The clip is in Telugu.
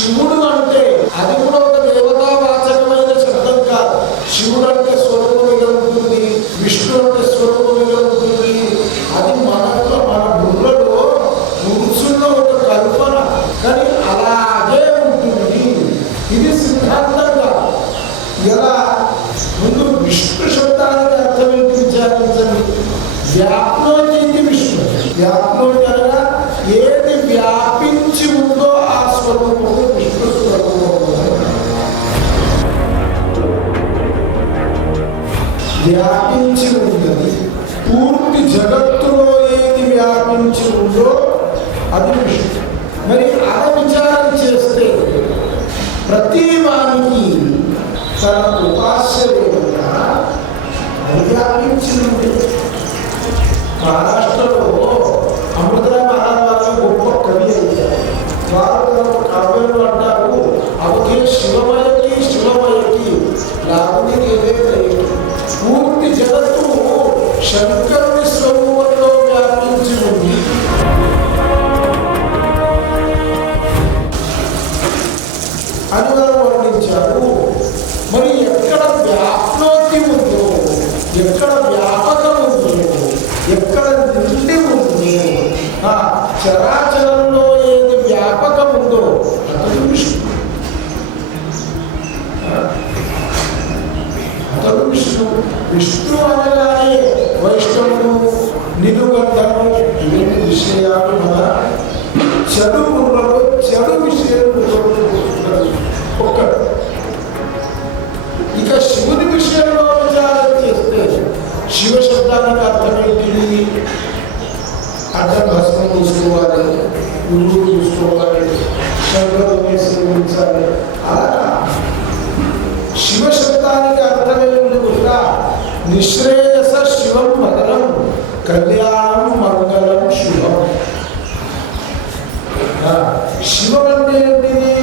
శివుడు అంటే అది కూడా ఒక దేవతావాచకమైన శబ్దం కాదు. శివుడు అంటే స్వరూపంగా ఉంటుంది, విష్ణు అంటే స్వరూపంగా ఉంటుంది. అది మనలో మన బుర్రలో కూర్చున్న ఒక కల్పన, కానీ అలాగే ఉంటుంది. ఇది సిద్ధాంతంగా. ఎలా ముందు విష్ణు శబ్దానికి అర్థం ఏంటి విచారించండి. వ్యాప్నోతి విష్ణు. వ్యాప్నోతి అనగా ఏది వ్యాపించి ఉందో ఆ స్వరూపము విష్ణు స్వరూపము. వ్యాపించి ఉన్నది. పూర్తి జగత్తులో ఏది వ్యాపించి ఉందో అది విష్ణు. మరి అలా విచారం చేస్తే ప్రతి వానికి తన ఉపాస్య దేవత అది వ్యాపించి ఉంది. మహారాష్ట్రలో అమృతరావు మహారాజు గొప్ప కవి అయ్యారు. వారు కావ్యంలో అంటారు, అవకే శివమయకి శివమయకి లాభునికి ఏదైతే పూర్తి జగత్తు శంకరుని స్వరూపంలో వ్యాపించి ఉంది. అని వారు వర్ణించారు. మరి ఎక్కడ వ్యాప్నోతి ఉందో, ఎక్కడ వ్యాపకం ఉందో, ఎక్కడ నిండి ఉందో, ఆ చరాచరంలో ఏది వ్యాపకం ఉందో అతడు విష్ణు. అతడు విష్ణు. విష్ణు అనగానే వైష్ణవుడు, నిలుగంధము ఇవన్నీ విషయాలు మన చెడు ఉన్నదో చెడు విషయాలు ఒక్కడు. ఇక శివుని విషయంలో విచారం చేస్తే శివ శబ్దానికి అర్థం ఏంటిది? అర్థం భస్మం చూసుకోవాలి, గురువు చూసుకోవాలి, శంకరుని సేవించాలి. అలా శివ శబ్దానికి అర్థమేమిటి కూడా నిశ్రేయస శివం మంగళం, కళ్యాణం మంగళం శుభం. శివం అంటే ఏంటిది?